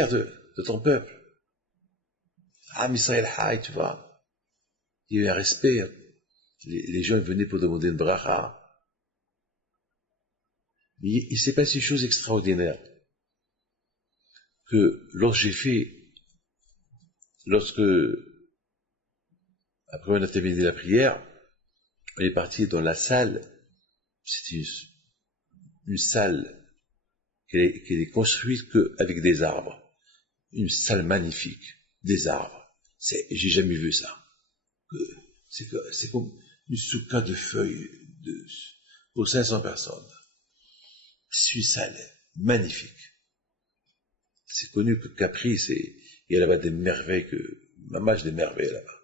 de ton peuple. Ah, Israël Haï, tu vois. Il y a eu un respect. Les gens venaient pour demander une bracha. Mais il s'est passé une chose extraordinaire. Que après on a terminé la prière, on est parti dans la salle. C'était une salle qui est construite avec des arbres. Une salle magnifique, des arbres. J'ai jamais vu ça. C'est comme une soukha de feuilles pour 500 personnes. C'est une salle magnifique. C'est connu que Capri, il y a là-bas des merveilles que match des merveilles là-bas.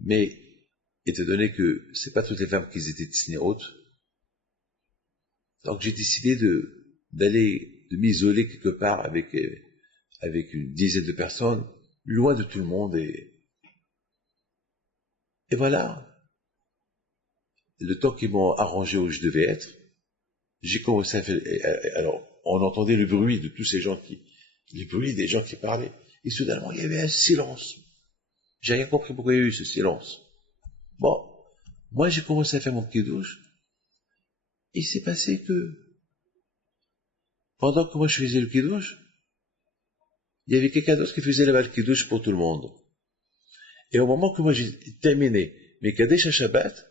Mais, étant donné que c'est pas toutes les femmes qui étaient tsnéotes, donc j'ai décidé de m'isoler quelque part avec une dizaine de personnes, loin de tout le monde, et voilà. Le temps qu'ils m'ont arrangé où je devais être, j'ai commencé à faire, alors, on entendait le bruit de tous ces gens le bruit des gens qui parlaient, et soudainement, il y avait un silence. J'ai rien compris pourquoi il y a eu ce silence. Bon, moi, j'ai commencé à faire mon kidouche. Il s'est passé que, pendant que moi je faisais le kidouche, il y avait quelqu'un d'autre qui faisait le kidouche pour tout le monde. Et au moment que moi j'ai terminé mes Kadesh à Shabbat,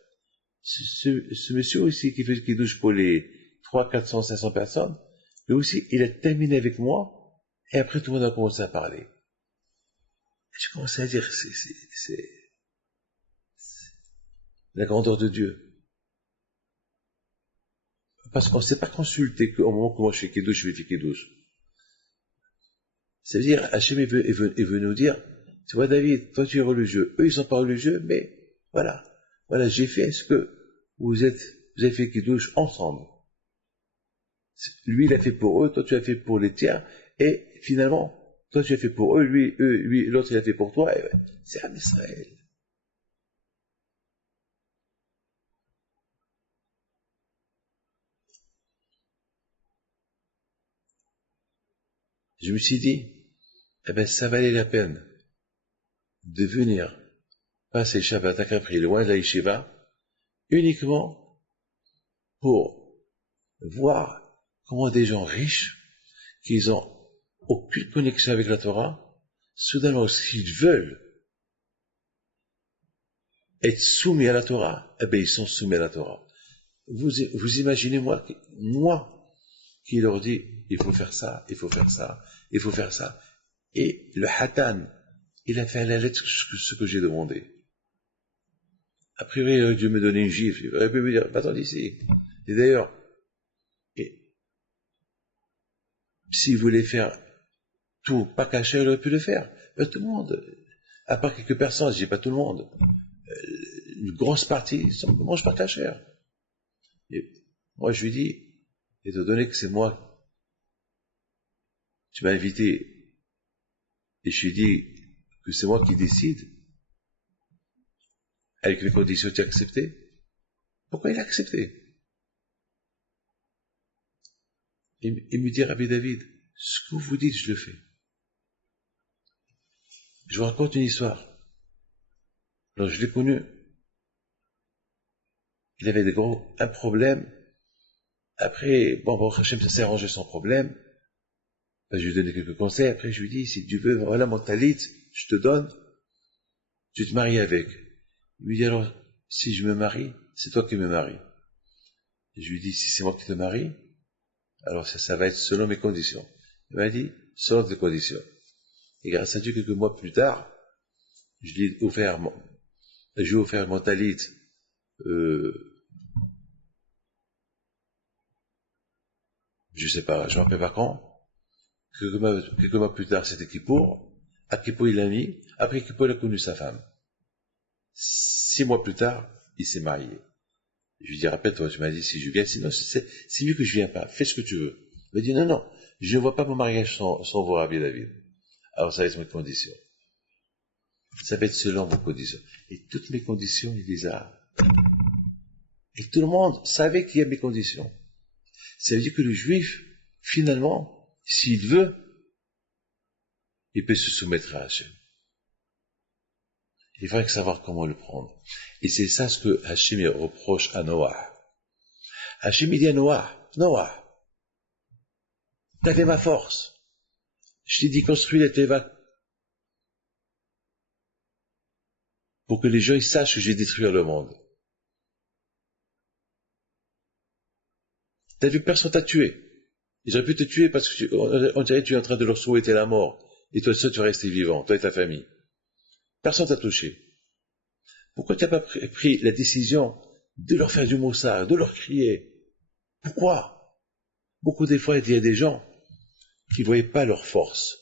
ce monsieur aussi qui fait le kidouche pour les 300, 400, 500 personnes, lui aussi, il a terminé avec moi, et après tout le monde a commencé à parler. J'ai commencé à dire, c'est la grandeur de Dieu. Parce qu'on ne s'est pas consulté qu'au moment où moi je fais kidouche, je fais kidouche. Ça veut dire, Hachem est venu nous dire, tu vois David, toi tu es religieux, eux ils sont pas religieux, mais voilà, j'ai fait ce que vous avez fait kidouche ensemble. Lui il a fait pour eux, toi tu as fait pour les tiens, et finalement, toi tu as fait pour eux, lui, l'autre il a fait pour toi, et c'est un Israël. Je me suis dit, eh ben, ça valait la peine de venir passer Shabbat à Capri, loin de la Yeshiva, uniquement pour voir comment des gens riches, qui n'ont aucune connexion avec la Torah, soudainement, s'ils veulent être soumis à la Torah, eh ben, ils sont soumis à la Torah. Vous imaginez moi qui leur dis, il faut faire ça, il faut faire ça, il faut faire ça. Et le Hatan, il a fait à la lettre ce que j'ai demandé. A priori, Dieu me donnait une gifle, il aurait pu me dire, va-t'en d'ici. Et d'ailleurs, s'il voulait faire tout pas caché, il aurait pu le faire. Tout le monde, à part quelques personnes, je dis pas tout le monde, une grosse partie, ne mange pas caché. Et moi, je lui dis, étant donné que c'est moi, tu m'as invité, et je lui dis que c'est moi qui décide, avec les conditions que tu as acceptées, pourquoi il a accepté? Il me dit, Rabbi David, ce que vous dites, je le fais. Je vous raconte une histoire. Alors, je l'ai connu. Il avait un problème. Après, bon, Hachem, ça s'est arrangé sans problème. Ben, je lui ai donné quelques conseils. Après, je lui ai dit, si tu veux, voilà mon talit, je te donne. Tu te maries avec. Il lui dit, alors, si je me marie, c'est toi qui me maries. Et je lui ai dit, si c'est moi qui te marie, alors ça va être selon mes conditions. Il m'a dit, selon tes conditions. Et grâce à Dieu, quelques mois plus tard, je lui ai offert mon talit, je sais pas, je ne me rappelle pas quand. Quelques mois plus tard, c'était Kippour. À Kippour, il l'a mis. Après Kippour, il a connu sa femme. 6 mois plus tard, il s'est marié. Je lui ai dit, rappelle-toi, tu m'as dit, si je viens, sinon, c'est mieux que je viens pas. Fais ce que tu veux. Il m'a dit, non, je ne vois pas mon mariage sans vous, Rabbi David. Alors, ça va être mes conditions. Ça va être selon vos conditions. Et toutes mes conditions, il les a. Et tout le monde savait qu'il y a mes conditions. Ça veut dire que le juif, finalement, s'il veut, il peut se soumettre à Hachem. Il faudrait savoir comment le prendre. Et c'est ça ce que Hachem reproche à Noah. Hachem dit à Noah, t'as fait ma force. Je t'ai dit construis la teva pour que les gens ils sachent que je vais détruire le monde. T'as vu, personne t'a tué. Ils auraient pu te tuer parce que on dirait que tu es en train de leur souhaiter la mort. Et toi seul, tu restes vivant, toi et ta famille. Personne t'a touché. Pourquoi tu n'as pas pris la décision de leur faire du moussard, de leur crier? Pourquoi? Beaucoup des fois, il y a des gens qui ne voyaient pas leur force.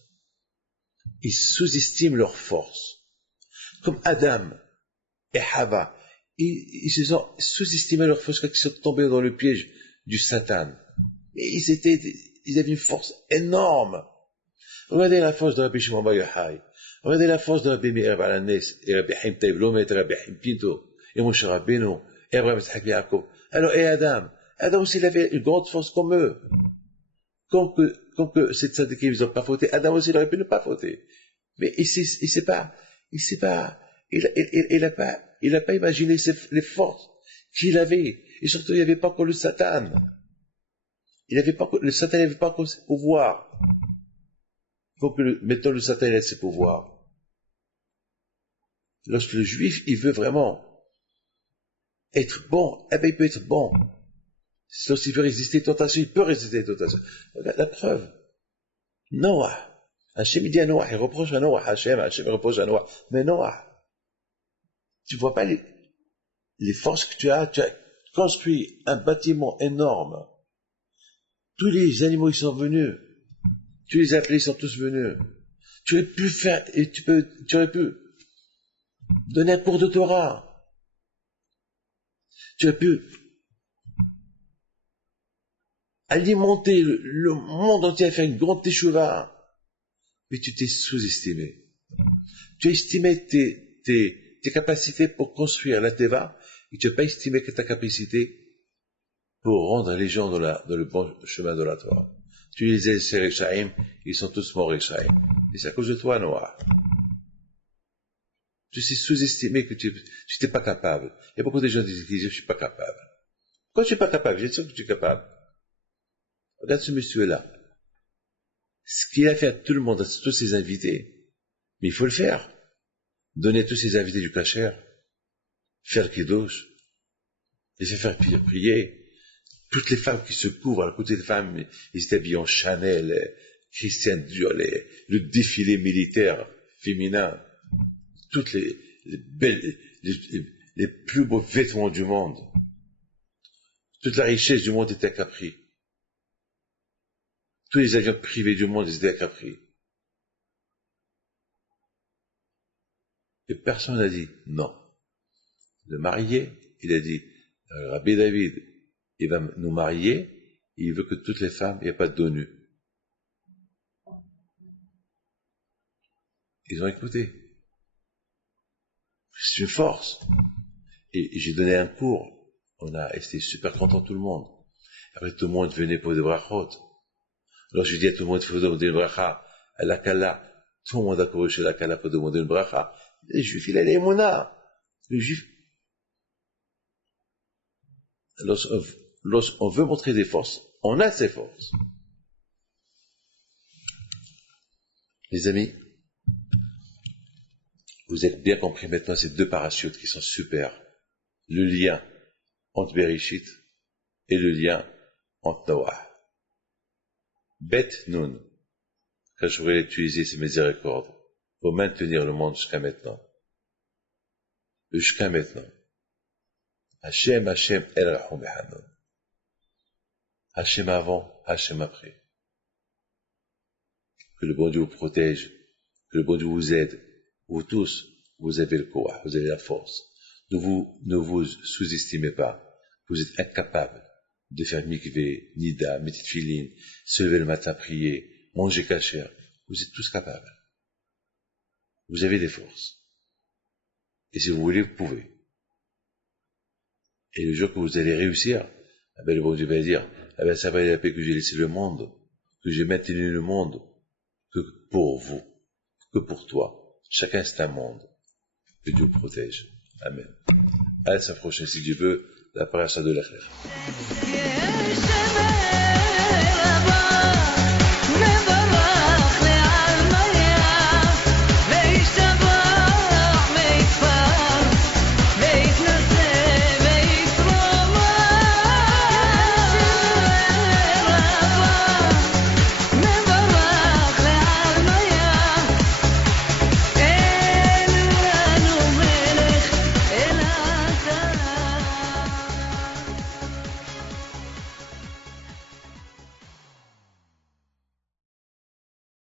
Ils sous-estiment leur force. Comme Adam et Hava, ils se sont sous-estimés leur force quand ils sont tombés dans le piège du Satan. Et ils avaient une force énorme. Regardez la force de Rabbi Shimon Bar Yochai. Regardez la force de Rabbi Meir Baal HaNes, et Rabbi Chaim Taïb Lomet, et Rabbi Chaim Pinto, et Moshe Rabbeinu, et Abraham Yitzhak Yaakov. Alors, et Adam aussi, il avait une grande force comme eux. Comme que ces tzadikim, ils n'ont pas fauté, Adam aussi, il aurait pu ne pas fauter. Mais il n'a pas imaginé les forces qu'il avait. Et surtout, il n'y avait pas encore le Satan. Le Satan n'avait pas encore ses pouvoirs. Donc, mettons le Satan, il a ses pouvoirs. Lorsque le juif, il veut vraiment être bon, eh bien, il peut être bon. Lorsqu'il veut résister aux tentations, il peut résister aux tentations. Regarde la preuve. Noah. Hachem, il dit à Noah, il reproche à Noah. Hachem reproche à Noah. Mais Noah, tu vois pas les forces que tu as construit un bâtiment énorme. Tous les animaux, ils sont venus. Tu les as appelés, ils sont tous venus. Tu aurais pu faire, et tu aurais pu donner un cours de Torah. Tu aurais pu alimenter le monde entier à faire une grande teshuva. Mais tu t'es sous-estimé. Tu as estimé tes capacités pour construire la teva, et tu n'as pas estimé que ta capacité pour rendre les gens dans le bon chemin de la Torah. Tu les as, ces Réchaïm, ils sont tous morts Réchaïm. Et c'est à cause de toi, Noah. Tu t'es sous-estimé que tu n'étais pas capable. Il y a beaucoup de gens qui disent, je ne suis pas capable. Pourquoi je ne suis pas capable? J'ai sûr que tu es capable. Regarde ce monsieur-là. Ce qu'il a fait à tout le monde, à tous ses invités, mais il faut le faire. Donner tous ses invités du kasher, faire kiddush, les faire prier. Toutes les femmes qui se couvrent à côté des femmes, ils étaient habillés en Chanel, Christian Dior, le défilé militaire féminin, toutes les belles, les plus beaux vêtements du monde. Toute la richesse du monde était à Capri. Tous les avions privés du monde étaient à Capri. Et personne n'a dit non. Le marié, il a dit, Rabbi David, il va nous marier, il veut que toutes les femmes, il n'y a pas de dos nus. Ils ont écouté. C'est une force. Et j'ai donné un cours. On a été super content tout le monde. Après, tout le monde venait pour des brachot. Alors, je dis à tout le monde, il faut demander une bracha. À la Kala, tout le monde a couru chez la Kala pour demander une bracha. Les Juifs, il a les Mouna. Les Juifs. Lorsqu'on veut montrer des forces, on a ces forces. Les amis, vous êtes bien compris maintenant ces deux parachutes qui sont super. Le lien entre Bereshit et le lien entre Noah. Bet Nun, quand je voulais utiliser ces miséricordes pour maintenir le monde jusqu'à maintenant. Jusqu'à maintenant. Hachem, El Rahom Hanon. Hachem avant, Hachem après. Que le bon Dieu vous protège, que le bon Dieu vous aide. Vous tous, vous avez le courage, vous avez la force. Ne vous sous-estimez pas. Vous êtes incapables de faire mikvé, nida, métit filine, se lever le matin, prier, manger kasher. Vous êtes tous capables. Vous avez des forces. Et si vous voulez, vous pouvez. Et le jour que vous allez réussir, eh bien, le bon Dieu va dire, eh bien, ça va être la paix que j'ai laissé le monde, que j'ai maintenu le monde, que pour vous, que pour toi. Chacun c'est un monde. Que Dieu vous protège. Amen. À la semaine prochaine, si Dieu veut, la paracha de l'Akhir.